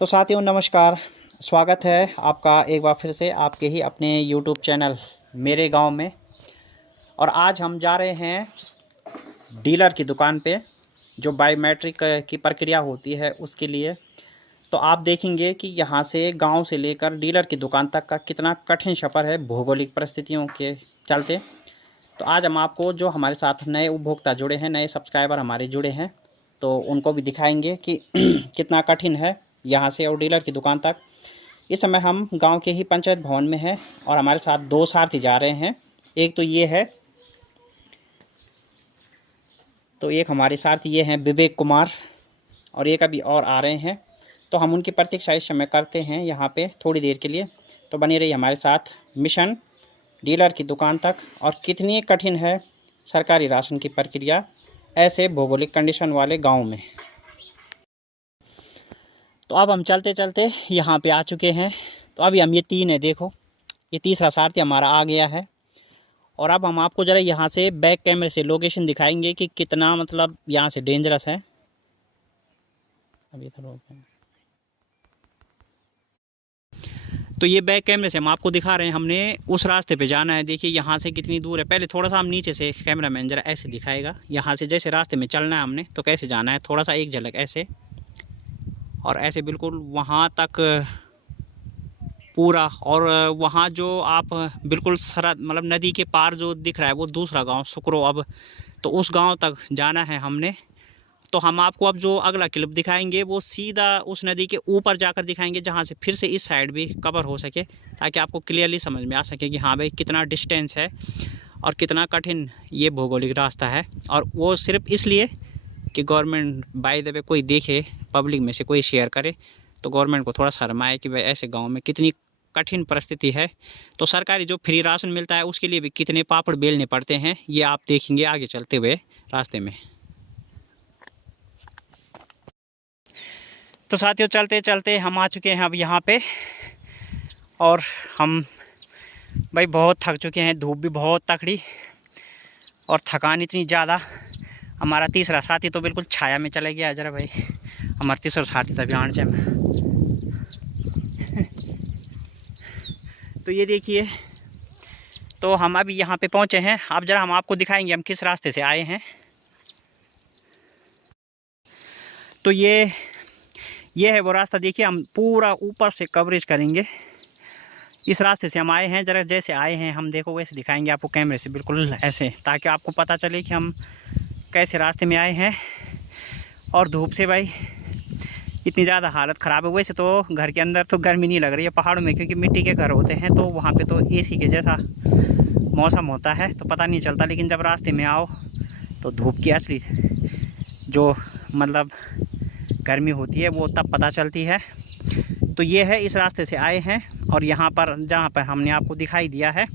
तो साथियों नमस्कार। स्वागत है आपका एक बार फिर से आपके ही अपने YouTube चैनल मेरे गांव में। और आज हम जा रहे हैं डीलर की दुकान पे, जो बायोमेट्रिक की प्रक्रिया होती है उसके लिए। तो आप देखेंगे कि यहाँ से गांव से लेकर डीलर की दुकान तक का कितना कठिन सफ़र है भौगोलिक परिस्थितियों के चलते। तो आज हम आपको, जो हमारे साथ नए उपभोक्ता जुड़े हैं, नए सब्सक्राइबर हमारे जुड़े हैं, तो उनको भी दिखाएंगे कि कितना कठिन है यहाँ से और डीलर की दुकान तक। इस समय हम गांव के ही पंचायत भवन में हैं और हमारे साथ दो सारथी जा रहे हैं। एक तो ये है, तो एक हमारे साथ ये हैं विवेक कुमार, और एक अभी और आ रहे हैं। तो हम उनकी प्रतीक्षा इस समय करते हैं यहाँ पे थोड़ी देर के लिए। तो बने रहिए हमारे साथ। मिशन डीलर की दुकान तक, और कितनी कठिन है सरकारी राशन की प्रक्रिया ऐसे भौगोलिक कंडीशन वाले गांव में। तो अब हम चलते चलते यहाँ पे आ चुके हैं। तो अभी हम ये तीन है, देखो ये तीसरा सारथी हमारा आ गया है। और अब हम आपको ज़रा यहाँ से बैक कैमरे से लोकेशन दिखाएंगे कि कितना मतलब यहाँ से डेंजरस है। अभी इधर हो गया। तो ये बैक कैमरे से हम आपको दिखा रहे हैं, हमने उस रास्ते पे जाना है। देखिए यहाँ से कितनी दूर है। पहले थोड़ा सा हम नीचे से, कैमरा मैन जरा ऐसे दिखाएगा यहाँ से, जैसे रास्ते में चलना है हमने तो कैसे जाना है, थोड़ा सा एक झलक ऐसे, और ऐसे बिल्कुल वहाँ तक पूरा। और वहाँ जो आप बिल्कुल सरहद, मतलब नदी के पार जो दिख रहा है वो दूसरा गांव सुकरो। अब तो उस गांव तक जाना है हमने। तो हम आपको अब जो अगला क्लिप दिखाएंगे वो सीधा उस नदी के ऊपर जाकर दिखाएंगे, जहाँ से फिर से इस साइड भी कवर हो सके, ताकि आपको क्लियरली समझ में आ सके कि हाँ भाई कितना डिस्टेंस है और कितना कठिन ये भौगोलिक रास्ता है। और वो सिर्फ इसलिए कि गवर्नमेंट बाय द वे कोई देखे, पब्लिक में से कोई शेयर करे, तो गवर्नमेंट को थोड़ा शर्म आए कि भाई ऐसे गांव में कितनी कठिन परिस्थिति है। तो सरकारी जो फ्री राशन मिलता है उसके लिए भी कितने पापड़ बेलने पड़ते हैं, ये आप देखेंगे आगे चलते हुए रास्ते में। तो साथियों चलते चलते हम आ चुके हैं अब यहाँ पे, और हम भाई बहुत थक चुके हैं। धूप भी बहुत तकड़ी और थकान इतनी ज़्यादा। हमारा तीसरा साथी तो बिल्कुल छाया में चला गया। जरा भाई हमारा तीसरा साथी तभी आने चाहिए। तो ये देखिए, तो हम अभी यहाँ पे पहुँचे हैं। अब ज़रा हम आपको दिखाएंगे हम किस रास्ते से आए हैं। तो ये है वो रास्ता। देखिए हम पूरा ऊपर से कवरेज करेंगे। इस रास्ते से हम आए हैं। ज़रा जैसे आए हैं हम, देखो वैसे दिखाएंगे आपको कैमरे से, बिल्कुल ऐसे, ताकि आपको पता चले कि हम कैसे रास्ते में आए हैं। और धूप से भाई इतनी ज़्यादा हालत ख़राब है। वैसे तो घर के अंदर तो गर्मी नहीं लग रही है पहाड़ों में, क्योंकि मिट्टी के घर होते हैं, तो वहाँ पे तो एसी के जैसा मौसम होता है, तो पता नहीं चलता। लेकिन जब रास्ते में आओ तो धूप की असली जो मतलब गर्मी होती है वो तब पता चलती है। तो ये है, इस रास्ते से आए हैं, और यहाँ पर जहाँ पर हमने आपको दिखाई दिया है।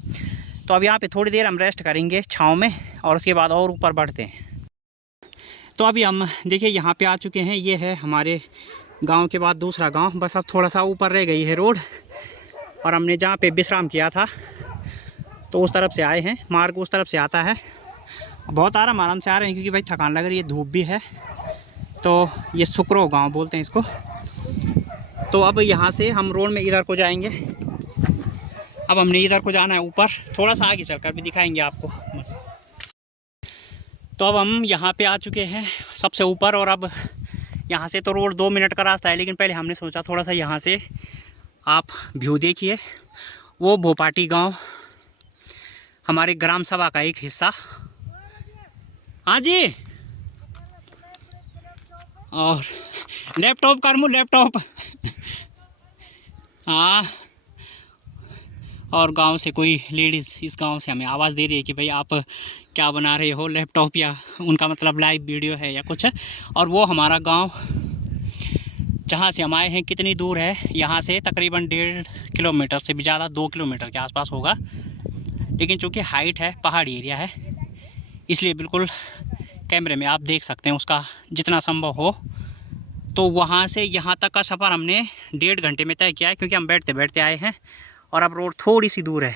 तो अब यहाँ पे थोड़ी देर हम रेस्ट करेंगे छाँव में, और उसके बाद और ऊपर बढ़ते हैं। तो अभी हम देखिए यहाँ पे आ चुके हैं। ये है हमारे गांव के बाद दूसरा गांव, बस अब थोड़ा सा ऊपर रह गई है रोड। और हमने जहाँ पे विश्राम किया था तो उस तरफ से आए हैं, मार्ग उस तरफ से आता है। बहुत आराम से आ रहे हैं, क्योंकि भाई थकान लग रही है, धूप भी है। तो ये सुकरो गांव बोलते हैं इसको। तो अब यहाँ से हम रोड में इधर को जाएंगे। अब हमने इधर को जाना है ऊपर, थोड़ा सा आगे चलकर भी दिखाएंगे आपको बस। तो अब हम यहाँ पे आ चुके हैं सबसे ऊपर, और अब यहाँ से तो रोड 2 मिनट का रास्ता है। लेकिन पहले हमने सोचा थोड़ा सा यहाँ से आप व्यू देखिए। वो भोपाटी गांव हमारे ग्राम सभा का एक हिस्सा। हाँ जी, और लैपटॉप कर मूँ लैपटॉप। हाँ, और गांव से कोई लेडीज़ इस गांव से हमें आवाज़ दे रही है कि भाई आप क्या बना रहे हो, लैपटॉप, या उनका मतलब लाइव वीडियो है या कुछ है। और वो हमारा गांव जहाँ से हम आए हैं कितनी दूर है यहाँ से, तकरीबन 1.5 किलोमीटर से भी ज़्यादा, 2 किलोमीटर के आसपास होगा। लेकिन चूँकि हाइट है, पहाड़ी एरिया है, इसलिए बिल्कुल कैमरे में आप देख सकते हैं उसका जितना संभव हो। तो वहाँ से यहाँ तक का सफ़र हमने 1.5 घंटे में तय किया है, क्योंकि हम बैठते बैठते आए हैं। और अब रोड थोड़ी सी दूर है,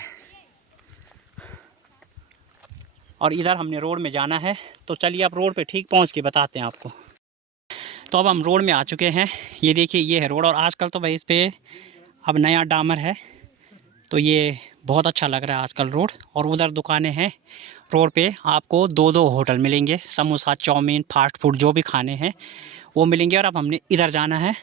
और इधर हमने रोड में जाना है। तो चलिए अब रोड पे ठीक पहुँच के बताते हैं आपको। तो अब हम रोड में आ चुके हैं। ये देखिए ये है रोड, और आजकल तो भाई इस पर अब नया डामर है, तो ये बहुत अच्छा लग रहा है आजकल रोड। और उधर दुकानें हैं रोड पे, आपको 2-2 होटल मिलेंगे, समोसा चाउमीन फास्ट फूड जो भी खाने हैं वो मिलेंगे। और अब हमने इधर जाना है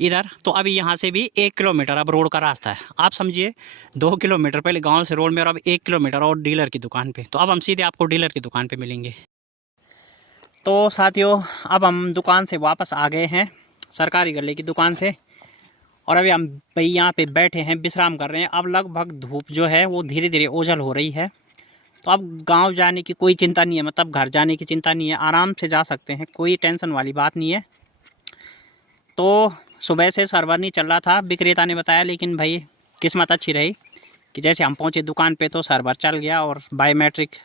इधर, तो अभी यहाँ से भी 1 किलोमीटर अब रोड का रास्ता है। आप समझिए 2 किलोमीटर पहले गांव से रोड में, और अब 1 किलोमीटर और डीलर की दुकान पे। तो अब हम सीधे आपको डीलर की दुकान पे मिलेंगे। तो साथियों अब हम दुकान से वापस आ गए हैं, सरकारी गले की दुकान से, और अभी हम भाई यहाँ पे बैठे हैं, विश्राम कर रहे हैं। अब लगभग धूप जो है वो धीरे धीरे ओझल हो रही है, तो अब गांव जाने की कोई चिंता नहीं है, मतलब घर जाने की चिंता नहीं है, आराम से जा सकते हैं, कोई टेंशन वाली बात नहीं है। तो सुबह से सर्वर नहीं चल रहा था, विक्रेता ने बताया, लेकिन भाई किस्मत अच्छी रही कि जैसे हम पहुँचे दुकान पे तो सर्वर चल गया और बायोमेट्रिक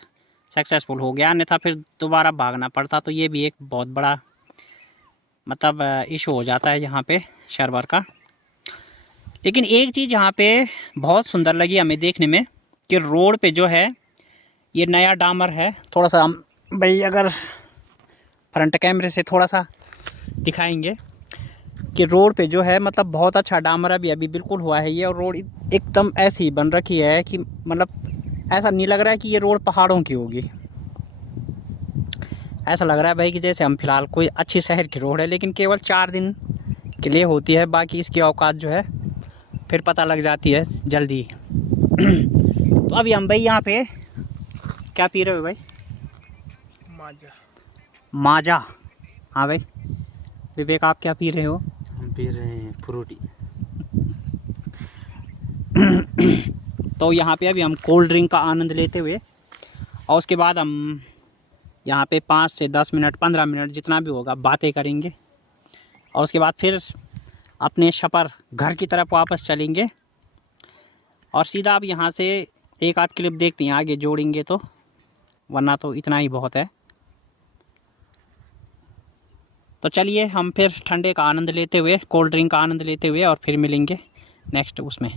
सक्सेसफुल हो गया, अन्यथा फिर दोबारा भागना पड़ता। तो ये भी एक बहुत बड़ा मतलब इशू हो जाता है यहाँ पे सर्वर का। लेकिन एक चीज़ यहाँ पे बहुत सुंदर लगी हमें देखने में कि रोड पे जो है ये नया डामर है। थोड़ा सा हम भाई अगर फ्रंट कैमरे से थोड़ा सा दिखाएंगे कि रोड पे जो है मतलब बहुत अच्छा डामर अभी बिल्कुल हुआ है ये, और रोड एकदम ऐसी बन रखी है कि मतलब ऐसा नहीं लग रहा है कि ये रोड पहाड़ों की होगी। ऐसा लग रहा है भाई कि जैसे हम फिलहाल कोई अच्छी शहर की रोड है, लेकिन केवल 4 दिन के लिए होती है, बाकी इसकी औकात जो है फिर पता लग जाती है जल्दी। तो अभी हम भाई यहाँ पे क्या पी रहे हो भाई? माजा। हाँ भाई विवेक आप क्या पी रहे हो? हम पी रहे हैं फ्रूटी। तो यहाँ पे अभी हम कोल्ड ड्रिंक का आनंद लेते हुए, और उसके बाद हम यहाँ पे 5 से 10 मिनट 15 मिनट जितना भी होगा बातें करेंगे, और उसके बाद फिर अपने सफ़र घर की तरफ वापस चलेंगे। और सीधा अब यहाँ से एक आध क्लिप देखते हैं, आगे जोड़ेंगे तो, वरना तो इतना ही बहुत है। तो चलिए हम फिर ठंडे का आनंद लेते हुए, कोल्ड ड्रिंक का आनंद लेते हुए, और फिर मिलेंगे नेक्स्ट उसमें।